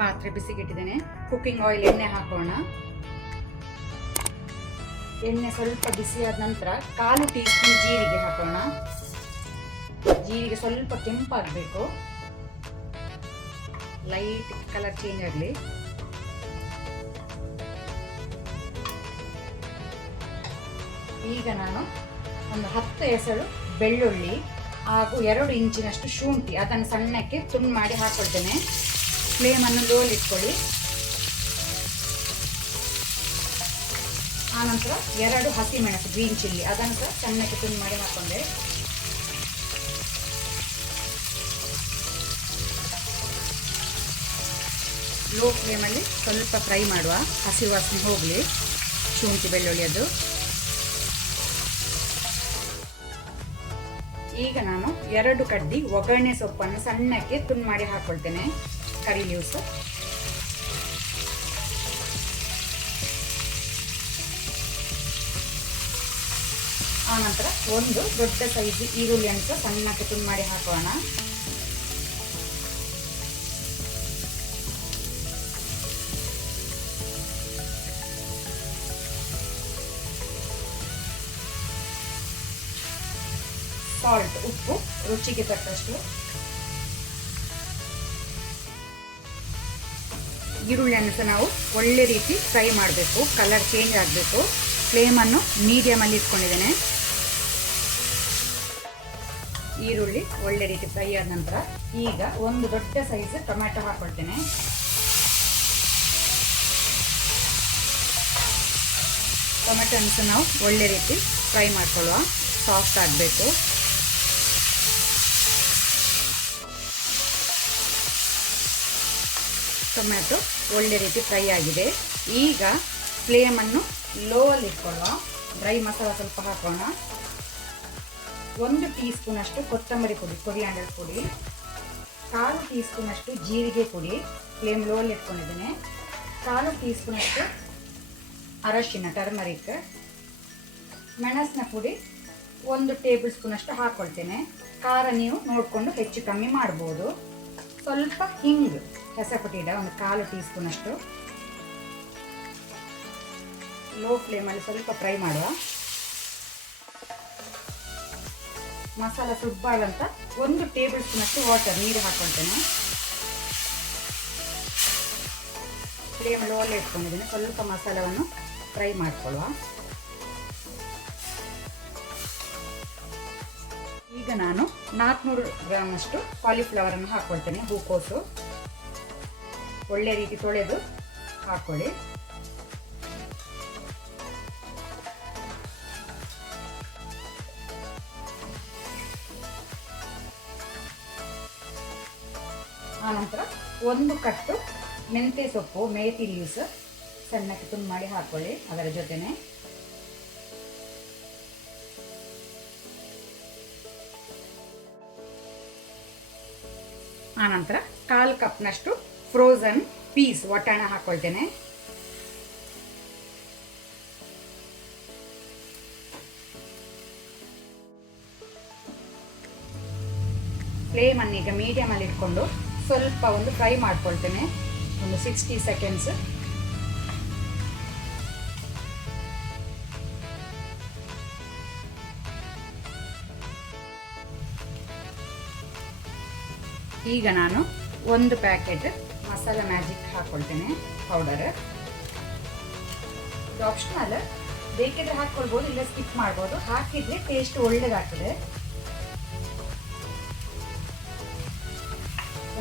ಪಾತ್ರೆ ಬಿಸಿಗಿಟ್ಟಿದ್ದೇನೆ. Cooking oil ಎಣ್ಣೆ ಹಾಕೋಣ. ಎಣ್ಣೆ ಸ್ವಲ್ಪ ಬಿಸಿಯಾದ ನಂತರ 1/4 ಟೀ ಸ್ಪೂನ್ ಜೀರಿಗೆ ಹಾಕೋಣ. ಜೀರಿಗೆ ಸ್ವಲ್ಪ ಕೆಂಪಾಗಬೇಕು, ಲೈಟ್ ಕಲರ್ ಚೇಂಜ್ ಆಗಲಿ. ಈಗ ನಾನು ಒಂದು 10 ಎಸಳು ಬೆಳ್ಳುಳ್ಳಿ ಹಾಗೂ 2 ಇಂಚಿನಷ್ಟು ಶುಂಠಿ ಅದನ್ನು ಸಣ್ಣಕ್ಕೆ ತುಂಡು ಮಾಡಿ ಹಾಕೊಳ್ತೇನೆ. ಫ್ಲೇಮನ್ನು ಲೋಲ್ ಇಟ್ಕೊಳ್ಳಿ. ಆನಂತರ 2 ಹಸಿಮೆಣಸು ಗ್ರೀನ್ ಚಿಲ್ಲಿ ಅದನ್ನು ಸಹ ಸಣ್ಣಕ್ಕೆ ತುಂಡು ಮಾಡಿ ಹಾಕೊಂಡೆ. ಲೋ ಫ್ಲೇಮಲ್ಲಿ ಸ್ವಲ್ಪ ಫ್ರೈ ಮಾಡುವ, ಹಸಿ ವಾಸನೆ ಹೋಗಲಿ ಶುಂಠಿ ಬೆಳ್ಳುಳ್ಳಿಯದು. ಈಗ ನಾನು 2 ಕಡ್ಡಿ ಒಗ್ಗರಣೆ ಸೊಪ್ಪನ್ನು ಸಣ್ಣಕ್ಕೆ ತುಂಡು ಮಾಡಿ ಹಾಕೊಳ್ತೇನೆ. ಕರಿ ಲೀವ್ಸ್, ಆನಂತರ 1 ದೊಡ್ಡ ಸೈಜ್ ಈರುಳ್ಳಿಯನ್ನು ಸಹ ಸಣ್ಣಕ್ಕೆ ತುಂಡು ಮಾಡಿ ಹಾಕೋಣ. ಸಾಲ್ಟ್, ಉಪ್ಪು ರುಚಿಗೆ ತಕ್ಕಷ್ಟು. ಈರುಳ್ಳಿಯನ್ನು ಸಹ ನಾವು ಒಳ್ಳೆ ರೀತಿ ಫ್ರೈ ಮಾಡಬೇಕು, ಕಲರ್ ಚೇಂಜ್ ಆಗಬೇಕು. ಫ್ಲೇಮನ್ನು ಮೀಡಿಯಮಲ್ಲಿ ಇಟ್ಕೊಂಡಿದ್ದೇನೆ. ಈರುಳ್ಳಿ ಒಳ್ಳೆ ರೀತಿ ಫ್ರೈ ಆದ ನಂತರ ಈಗ 1 ದೊಡ್ಡ ಸೈಜ್ ಟೊಮ್ಯಾಟೊ ಹಾಕೊಳ್ತೇನೆ. ಟೊಮೆಟೊನ್ನು ಸಹ ನಾವು ಒಳ್ಳೆ ರೀತಿ ಫ್ರೈ ಮಾಡ್ಕೊಳ್ಳುವ, ಸಾಫ್ಟ್ ಆಗಬೇಕು. ಟೊಮ್ಯಾಟೊ ಒಳ್ಳೆ ರೀತಿ ಫ್ರೈ ಆಗಿದೆ. ಈಗ ಫ್ಲೇಮನ್ನು ಲೋ ಅಲ್ಲಿ ಇಟ್ಕೊಳ್ಳುವ. ಡ್ರೈ ಮಸಾಲ ಸ್ವಲ್ಪ ಹಾಕೋಣ. 1 ಟೀ ಸ್ಪೂನ್ ಅಷ್ಟು ಕೊತ್ತಂಬರಿ ಪುಡಿ, ಕೊರಿಯಾಂಡರ್ ಪುಡಿ, 1/4 ಟೀ ಸ್ಪೂನ್ ಅಷ್ಟು ಜೀರಿಗೆ ಪುಡಿ, ಫ್ಲೇಮ್ ಲೋ ಅಲ್ಲಿ ಇಟ್ಕೊಂಡಿದ್ದೇನೆ. 1/4 ಟೀ ಸ್ಪೂನ್ ಅಷ್ಟು ಅರಶಿನ, ಟರ್ಮರಿಕ್, ಮೆಣಸಿನ ಪುಡಿ 1 ಟೇಬಲ್ ಸ್ಪೂನ್ ಅಷ್ಟು ಹಾಕೊಳ್ತೇನೆ. ಖಾರ ನೀವು ನೋಡಿಕೊಂಡು ಹೆಚ್ಚು ಕಮ್ಮಿ ಮಾಡ್ಬೋದು. ಸ್ವಲ್ಪ ಹಿಂಗು, ಹೆಸರುಪುಟಿಡ 1/4 ಟೀ ಸ್ಪೂನ್ ಅಷ್ಟು. ಲೋ ಫ್ಲೇಮಲ್ಲಿ ಸ್ವಲ್ಪ ಫ್ರೈ ಮಾಡುವ. ಮಸಾಲ ಸುಬ್ಬಾಗಂತ 1 ಟೇಬಲ್ ಸ್ಪೂನ್ ಅಷ್ಟು ವಾಟರ್, ನೀರು ಹಾಕೊಳ್ತೇನೆ. ಫ್ಲೇಮ್ ಲೋ ಅಲ್ಲಿ ಇಟ್ಕೊಂಡಿದ್ದೇನೆ. ಸ್ವಲ್ಪ ಮಸಾಲವನ್ನು ಫ್ರೈ ಮಾಡ್ಕೊಳ್ಳುವ. ಈಗ ನಾನು 400 ಗ್ರಾಮ್ ಅಷ್ಟು ಕಾಲಿಫ್ಲವರ್ ಅನ್ನು ಹಾಕೊಳ್ತೇನೆ. ಹೂಕೋಸು ಒಳ್ಳೆ ರೀತಿ ತೊಳೆದು ಹಾಕೊಳ್ಳಿ. ಆನಂತರ 1 ಕಟ್ಟು ಮೆಂತ್ಯ ಸೊಪ್ಪು, ಮೇಥಿ ಲೀವ್ಸ್ ಸಣ್ಣಕ್ಕೆ ತುಂಡು ಮಾಡಿ ಹಾಕೊಳ್ಳಿ ಅದರ ಜೊತೆನೆ. ಆನಂತರ 1/4 ಕಪ್ನಷ್ಟು ಫ್ರೋಝನ್ ಪೀಸ್ ವಟಾಣ ಹಾಕೊಳ್ತೇನೆ. ಫ್ಲೇಮನ್ನು ಈಗ ಮೀಡಿಯಮಲ್ಲಿ ಇಟ್ಕೊಂಡು ಸ್ವಲ್ಪ ಒಂದು ಫ್ರೈ ಮಾಡ್ಕೊಳ್ತೇನೆ, ಒಂದು 60 ಸೆಕೆಂಡ್ಸ್. ಈಗ ನಾನು 1 ಪ್ಯಾಕೆಟ್ ಮಸಾಲ ಮ್ಯಾಜಿಕ್ ಹಾಕೊಳ್ತೇನೆ ಪೌಡರ್. ಇದು ಆಪ್ಷನಲ್, ಬೇಕಿದ್ರೆ ಹಾಕ್ಕೊಳ್ಬೋದು, ಇಲ್ಲ ಸ್ಕಿಪ್ ಮಾಡ್ಬೋದು. ಹಾಕಿದ್ರೆ ಟೇಸ್ಟ್ ಒಳ್ಳೆದಾಗ್ತದೆ.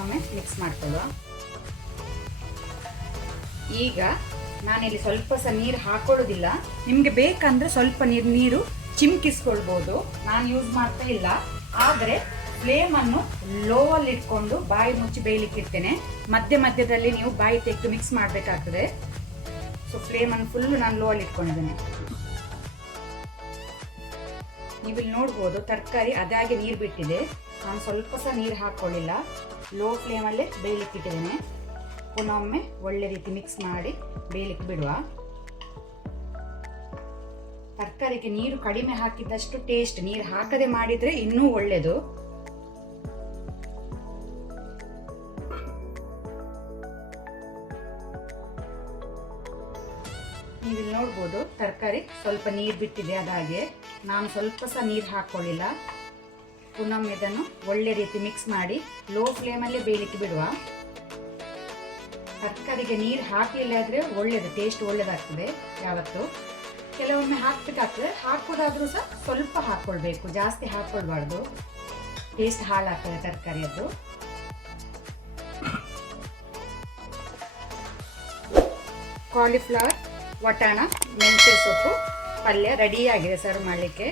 ಒಮ್ಮೆ ಮಿಕ್ಸ್ ಮಾಡ್ಕೊಳ್ಳುವ. ಈಗ ನಾನಿಲ್ಲಿ ಸ್ವಲ್ಪ ಸಹ ನೀರು ಹಾಕೊಳ್ಳೋದಿಲ್ಲ. ನಿಮಗೆ ಬೇಕಂದ್ರೆ ಸ್ವಲ್ಪ ನೀರು ಚಿಮ್ಕಿಸ್ಕೊಳ್ಬೋದು. ನಾನು ಯೂಸ್ ಮಾಡ್ತಾ ಇಲ್ಲ. ಆದರೆ ಫ್ಲೇಮನ್ನು ಲೋ ಅಲ್ಲಿ ಇಟ್ಕೊಂಡು ಬಾಯಿ ಮುಚ್ಚಿ ಬೇಯಲಿಕ್ಕೆ ಇಡ್ತೇನೆ. ಮಧ್ಯದಲ್ಲಿ ನೀವು ಬಾಯಿ ತೆಗೆದು ಮಿಕ್ಸ್ ಮಾಡಬೇಕಾಗ್ತದೆ. ಸೊ ಫ್ಲೇಮನ್ನು ಫುಲ್ಲು ನಾನು ಲೋ ಅಲ್ಲಿ ಇಟ್ಕೊಂಡಿದ್ದೇನೆ. ನೀವಿಲ್ಲಿ ನೋಡ್ಬೋದು ತರಕಾರಿ ಅದಾಗೆ ನೀರು ಬಿಟ್ಟಿದೆ. ನಾನು ಸ್ವಲ್ಪ ಸಹ ನೀರು ಹಾಕ್ಕೊಳ್ಳಿಲ್ಲ, ಲೋ ಫ್ಲೇಮಲ್ಲೇ ಬೇಯಲಿಕ್ಕೆ ಇಟ್ಟಿದ್ದೇನೆ. ಪುನಃ ಒಮ್ಮೆ ಒಳ್ಳೆ ರೀತಿ ಮಿಕ್ಸ್ ಮಾಡಿ ಬೇಯಲಿಕ್ಕೆ ಬಿಡುವ. ತರಕಾರಿಗೆ ನೀರು ಕಡಿಮೆ ಹಾಕಿದಷ್ಟು ಟೇಸ್ಟ್, ನೀರು ಹಾಕದೆ ಮಾಡಿದರೆ ಇನ್ನೂ ಒಳ್ಳೆಯದು. ನೀವಿಲ್ಲಿ ನೋಡ್ಬೋದು ತರಕಾರಿ ಸ್ವಲ್ಪ ನೀರು ಬಿಟ್ಟಿದೆ ಅದಾಗೆ. ನಾನು ಸ್ವಲ್ಪ ಸಹ ನೀರು ಹಾಕ್ಕೊಳ್ಳಿಲ್ಲ. ಪುನಃ ಇದನ್ನು ಒಳ್ಳೆ ರೀತಿ ಮಿಕ್ಸ್ ಮಾಡಿ ಲೋ ಫ್ಲೇಮಲ್ಲೇ ಬೇಯಲಿಕ್ಕೆ ಬಿಡುವ. ತರಕಾರಿಗೆ ನೀರು ಹಾಕಲಿಲ್ಲ ಆದರೆ ಒಳ್ಳೆಯದು, ಟೇಸ್ಟ್ ಒಳ್ಳೆಯದಾಗ್ತದೆ ಯಾವತ್ತು. ಕೆಲವೊಮ್ಮೆ ಹಾಕಬೇಕಾಗ್ತದೆ, ಹಾಕೋದಾದರೂ ಸಹ ಸ್ವಲ್ಪ ಹಾಕ್ಕೊಳ್ಬೇಕು, ಜಾಸ್ತಿ ಹಾಕ್ಕೊಳ್ಬಾರ್ದು, ಟೇಸ್ಟ್ ಹಾಳಾಗ್ತದೆ ತರಕಾರಿಯದ್ದು. ಕಾಲಿಫ್ಲವರ್, ವಟಾಣ, ಮೆಂತ್ಯ ಸೊಪ್ಪು ಪಲ್ಯ ರೆಡಿಯಾಗಿದೆ ಸರ್ವ್ ಮಾಡಲಿಕ್ಕೆ.